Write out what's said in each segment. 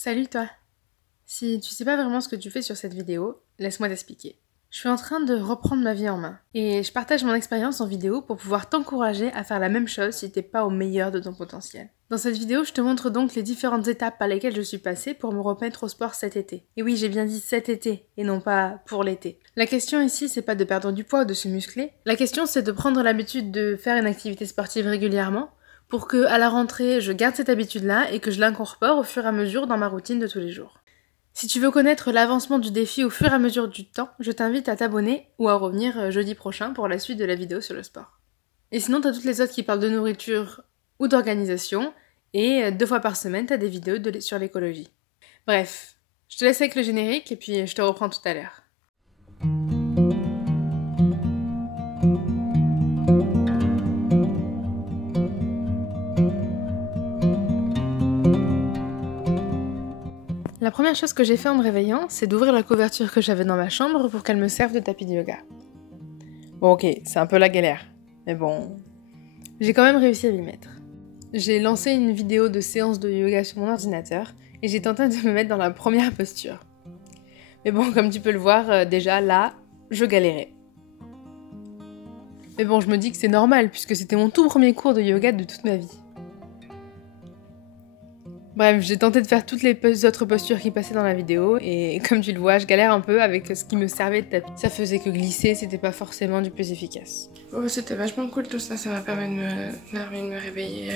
Salut toi! Si tu sais pas vraiment ce que tu fais sur cette vidéo, laisse-moi t'expliquer. Je suis en train de reprendre ma vie en main et je partage mon expérience en vidéo pour pouvoir t'encourager à faire la même chose si t'es pas au meilleur de ton potentiel. Dans cette vidéo, je te montre donc les différentes étapes par lesquelles je suis passée pour me remettre au sport cet été. Et oui, j'ai bien dit cet été et non pas pour l'été. La question ici, c'est pas de perdre du poids ou de se muscler. La question, c'est de prendre l'habitude de faire une activité sportive régulièrement pour que, à la rentrée, je garde cette habitude-là et que je l'incorpore au fur et à mesure dans ma routine de tous les jours. Si tu veux connaître l'avancement du défi au fur et à mesure du temps, je t'invite à t'abonner ou à revenir jeudi prochain pour la suite de la vidéo sur le sport. Et sinon, t'as toutes les autres qui parlent de nourriture ou d'organisation, et 2 fois par semaine, t'as des vidéos sur l'écologie. Bref, je te laisse avec le générique et puis je te reprends tout à l'heure. La première chose que j'ai fait en me réveillant, c'est d'ouvrir la couverture que j'avais dans ma chambre pour qu'elle me serve de tapis de yoga. Bon ok, c'est un peu la galère, mais bon, j'ai quand même réussi à m'y mettre. J'ai lancé une vidéo de séance de yoga sur mon ordinateur et j'ai tenté de me mettre dans la première posture. Mais bon, comme tu peux le voir, déjà là, je galérais. Mais bon, je me dis que c'est normal puisque c'était mon tout premier cours de yoga de toute ma vie. Bref, j'ai tenté de faire toutes les autres postures qui passaient dans la vidéo et comme tu le vois, je galère un peu avec ce qui me servait de tapis. Ça faisait que glisser, c'était pas forcément du plus efficace. Oh, c'était vachement cool tout ça, ça m'a permis de me réveiller.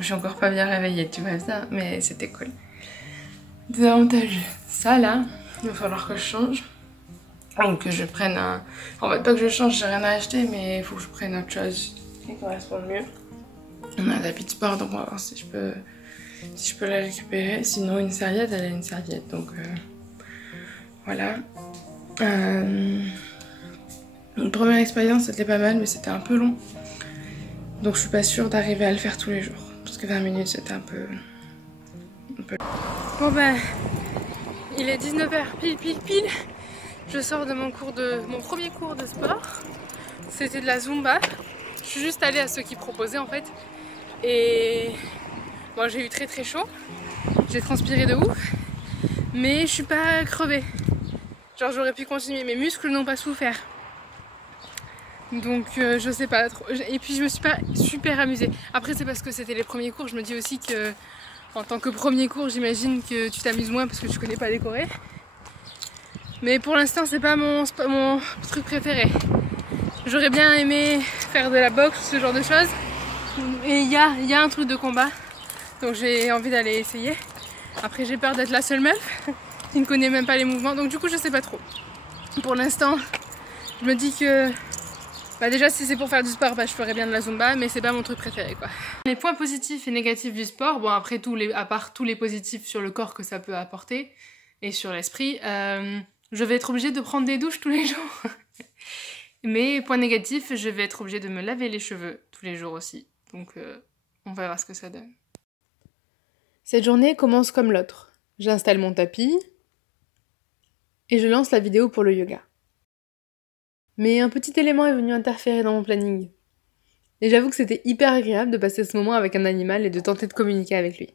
Je suis encore pas bien réveillée, tu vois ça, mais c'était cool. Des avantages. Ça là, il va falloir que je change. Ou que je prenne un... En fait, pas que je change, j'ai rien à acheter, mais il faut que je prenne autre chose qui correspond mieux. On a un tapis de sport, donc on va voir si je peux la récupérer. Sinon, une serviette, elle a une serviette, donc voilà. Une première expérience, c'était pas mal, mais c'était un peu long. Donc je suis pas sûre d'arriver à le faire tous les jours. Parce que 20 minutes, c'était un peu... Bon ben, il est 19h pile. Je sors de mon premier cours de sport. C'était de la Zumba. Je suis juste allée à ceux qui proposaient en fait. Et bon, j'ai eu très chaud. J'ai transpiré de ouf. Mais je suis pas crevée. Genre j'aurais pu continuer. Mes muscles n'ont pas souffert. Donc je sais pas trop. Et puis je me suis pas super amusée. Après c'est parce que c'était les premiers cours. Je me dis aussi que en tant que premier cours, j'imagine que tu t'amuses moins parce que tu connais pas les Corées. Mais pour l'instant, c'est pas mon truc préféré. J'aurais bien aimé faire de la boxe, ce genre de choses. Et il y a un truc de combat, donc j'ai envie d'aller essayer. Après, j'ai peur d'être la seule meuf qui ne connaît même pas les mouvements, donc du coup, je sais pas trop. Pour l'instant, je me dis que déjà, si c'est pour faire du sport, je ferais bien de la Zumba, mais c'est pas mon truc préféré, quoi. Les points positifs et négatifs du sport, bon, après, à part tous les positifs sur le corps que ça peut apporter et sur l'esprit, je vais être obligée de prendre des douches tous les jours. Mais point négatif, je vais être obligée de me laver les cheveux tous les jours aussi. Donc on verra ce que ça donne. Cette journée commence comme l'autre. J'installe mon tapis et je lance la vidéo pour le yoga. Mais un petit élément est venu interférer dans mon planning. Et j'avoue que c'était hyper agréable de passer ce moment avec un animal et de tenter de communiquer avec lui.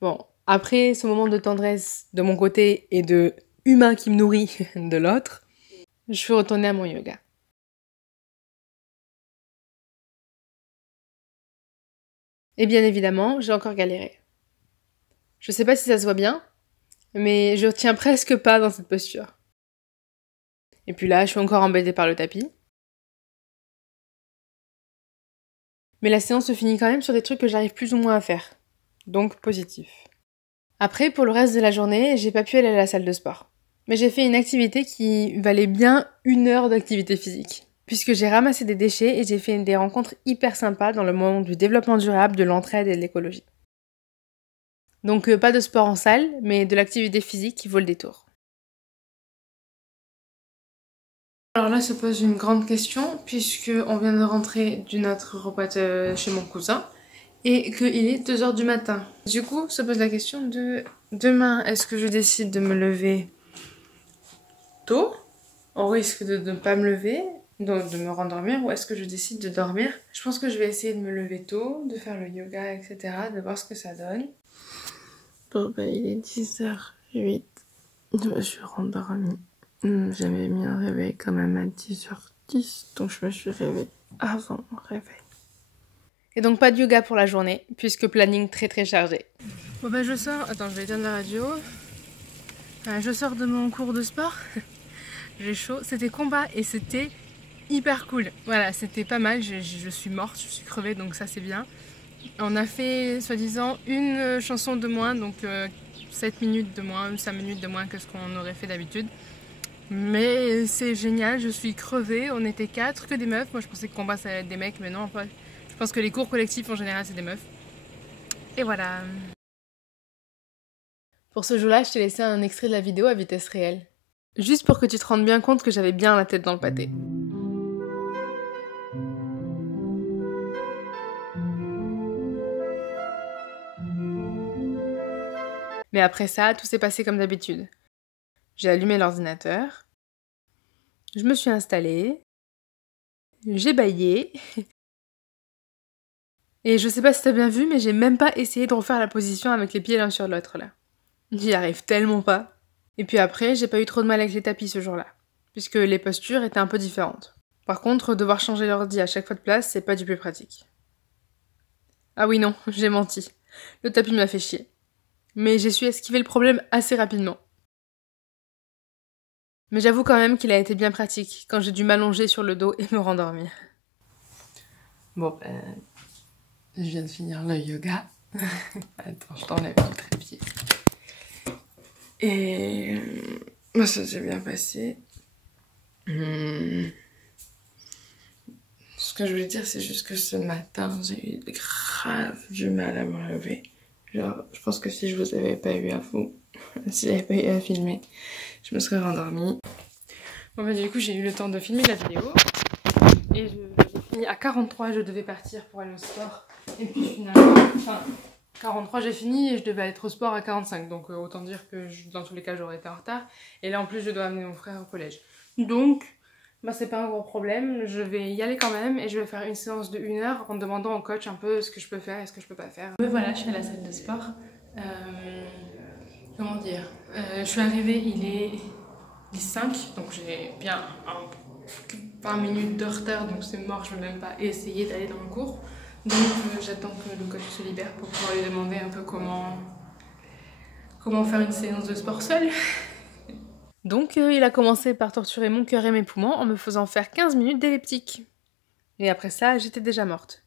Bon, après ce moment de tendresse de mon côté et de humain qui me nourrit de l'autre, je suis retournée à mon yoga. Et bien évidemment, j'ai encore galéré. Je sais pas si ça se voit bien, mais je tiens presque pas dans cette posture. Et puis là, je suis encore embêtée par le tapis. Mais la séance se finit quand même sur des trucs que j'arrive plus ou moins à faire. Donc positif. Après, pour le reste de la journée, j'ai pas pu aller à la salle de sport. Mais j'ai fait une activité qui valait bien 1 heure d'activité physique. Puisque j'ai ramassé des déchets et j'ai fait des rencontres hyper sympas dans le monde du développement durable, de l'entraide et de l'écologie. Donc pas de sport en salle, mais de l'activité physique qui vaut le détour. Alors là se pose une grande question, puisqu'on vient de rentrer de notre repas chez mon cousin, et qu'il est 2h du matin. Du coup, se pose la question de demain, est-ce que je décide de me lever tôt, au risque de ne pas me lever, donc de me rendormir, ou est-ce que je décide de dormir? Je pense que je vais essayer de me lever tôt, de faire le yoga, etc., de voir ce que ça donne. Bon bah il est 10h08, je me suis rendormie. J'avais mis un réveil quand même à 10h10, donc je me suis réveillée avant mon réveil. Et donc pas de yoga pour la journée, puisque planning très chargé. Bon bah je sors, attends je vais éteindre la radio. Je sors de mon cours de sport, j'ai chaud, c'était combat et c'était hyper cool. Voilà, c'était pas mal, je suis morte, je suis crevée, donc ça c'est bien. On a fait soi-disant une chanson de moins, donc 7 minutes de moins, 5 minutes de moins que ce qu'on aurait fait d'habitude. Mais c'est génial, je suis crevée, on était 4, que des meufs. Moi je pensais que combat ça allait être des mecs, mais non, en fait, je pense que les cours collectifs en général c'est des meufs. Et voilà. Pour ce jour-là, je t'ai laissé un extrait de la vidéo à vitesse réelle. Juste pour que tu te rendes bien compte que j'avais bien la tête dans le pâté. Mais après ça, tout s'est passé comme d'habitude. J'ai allumé l'ordinateur, je me suis installée, j'ai bâillé, et je sais pas si t'as bien vu, mais j'ai même pas essayé de refaire la position avec les pieds l'un sur l'autre là. J'y arrive tellement pas. Et puis après, j'ai pas eu trop de mal avec les tapis ce jour-là, puisque les postures étaient un peu différentes. Par contre, devoir changer l'ordi à chaque fois de place, c'est pas du plus pratique. Ah oui non, j'ai menti. Le tapis m'a fait chier. Mais j'ai su esquiver le problème assez rapidement. Mais j'avoue quand même qu'il a été bien pratique quand j'ai dû m'allonger sur le dos et me rendormir. Bon ben, je viens de finir le yoga. Attends, je t'enlève le trépied. Et ça s'est bien passé. Ce que je voulais dire, c'est juste que ce matin, j'ai eu grave du mal à me lever. Genre, je pense que si je vous avais pas eu à vous, si j'avais pas eu à filmer, je me serais rendormie. Bon bah du coup, j'ai eu le temps de filmer la vidéo. Et j'ai fini à 43, je devais partir pour aller au sport. Et puis finalement, 43 j'ai fini et je devais être au sport à 45. Donc autant dire que dans tous les cas, j'aurais été en retard. Et là en plus, je dois amener mon frère au collège. Donc, bah c'est pas un gros problème, je vais y aller quand même et je vais faire une séance de 1 heure en demandant au coach un peu ce que je peux faire et ce que je peux pas faire. Mais voilà, je suis à la salle de sport. Comment dire, je suis arrivée, il est 5, donc j'ai bien 20 minutes de retard, donc c'est mort, je ne vais même pas essayer d'aller dans le cours. Donc j'attends que le coach se libère pour pouvoir lui demander un peu comment faire une séance de sport seule. Donc il a commencé par torturer mon cœur et mes poumons en me faisant faire 15 minutes d'elliptique. Et après ça, j'étais déjà morte.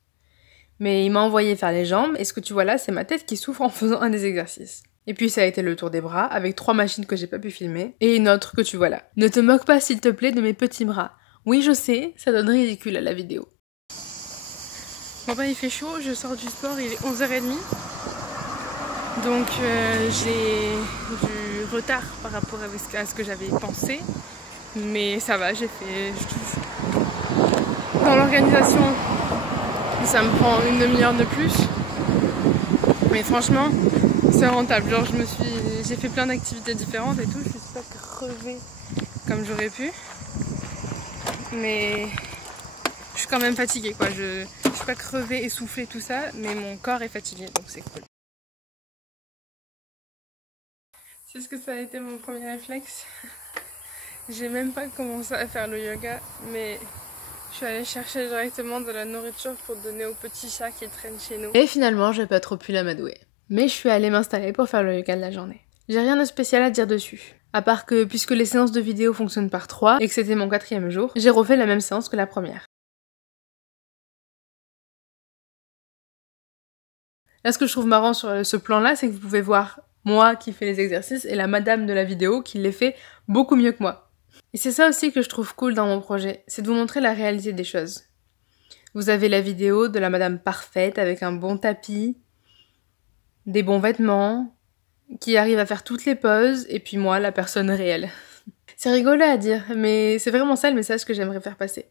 Mais il m'a envoyé faire les jambes, et ce que tu vois là, c'est ma tête qui souffre en faisant un des exercices. Et puis ça a été le tour des bras, avec 3 machines que j'ai pas pu filmer, et une autre que tu vois là. Ne te moque pas s'il te plaît de mes petits bras. Oui je sais, ça donne ridicule à la vidéo. Bon bah il fait chaud, je sors du sport, il est 11h30. Donc j'ai du retard par rapport à ce que j'avais pensé. Mais ça va, j'ai fait, je trouve, dans l'organisation, ça me prend une demi-heure de plus. Mais franchement, c'est rentable. Genre j'ai fait plein d'activités différentes et tout, je suis pas crevée comme j'aurais pu. Mais je suis quand même fatiguée quoi. Je suis pas crevée, essoufflée, tout ça, mais mon corps est fatigué, donc c'est cool. C'est ce que ça a été mon premier réflexe. J'ai même pas commencé à faire le yoga, mais je suis allée chercher directement de la nourriture pour donner aux petits chats qui traînent chez nous. Et finalement, j'ai pas trop pu l'amadouer. Mais je suis allée m'installer pour faire le yoga de la journée. J'ai rien de spécial à dire dessus. À part que, puisque les séances de vidéo fonctionnent par 3 et que c'était mon 4e jour, j'ai refait la même séance que la première. Là, ce que je trouve marrant sur ce plan-là, c'est que vous pouvez voir moi qui fais les exercices et la madame de la vidéo qui les fait beaucoup mieux que moi. Et c'est ça aussi que je trouve cool dans mon projet, c'est de vous montrer la réalité des choses. Vous avez la vidéo de la madame parfaite avec un bon tapis, des bons vêtements, qui arrive à faire toutes les poses, et puis moi, la personne réelle. C'est rigolo à dire, mais c'est vraiment ça le message que j'aimerais faire passer.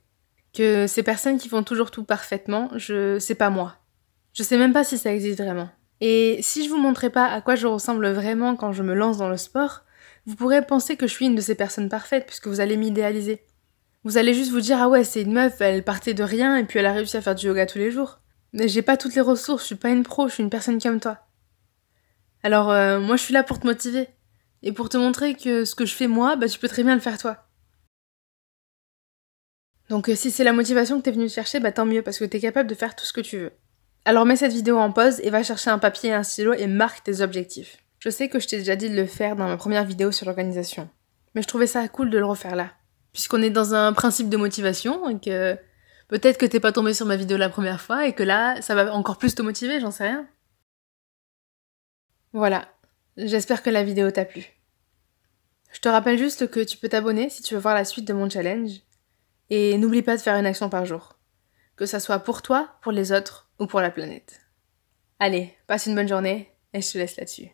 Que ces personnes qui font toujours tout parfaitement, c'est pas moi. Je sais même pas si ça existe vraiment. Et si je vous montrais pas à quoi je ressemble vraiment quand je me lance dans le sport, vous pourrez penser que je suis une de ces personnes parfaites, puisque vous allez m'idéaliser. Vous allez juste vous dire, ah ouais, c'est une meuf, elle partait de rien, et puis elle a réussi à faire du yoga tous les jours. Mais j'ai pas toutes les ressources, je suis pas une pro, je suis une personne comme toi. Alors moi je suis là pour te motiver et pour te montrer que ce que je fais moi, bah tu peux très bien le faire toi. Donc si c'est la motivation que t'es venue chercher, bah tant mieux parce que t'es capable de faire tout ce que tu veux. Alors mets cette vidéo en pause et va chercher un papier et un stylo et marque tes objectifs. Je sais que je t'ai déjà dit de le faire dans ma première vidéo sur l'organisation, mais je trouvais ça cool de le refaire là. Puisqu'on est dans un principe de motivation et que peut-être que t'es pas tombé sur ma vidéo la première fois et que là, ça va encore plus te motiver, j'en sais rien. Voilà, j'espère que la vidéo t'a plu. Je te rappelle juste que tu peux t'abonner si tu veux voir la suite de mon challenge. Et n'oublie pas de faire une action par jour. Que ça soit pour toi, pour les autres ou pour la planète. Allez, passe une bonne journée et je te laisse là-dessus.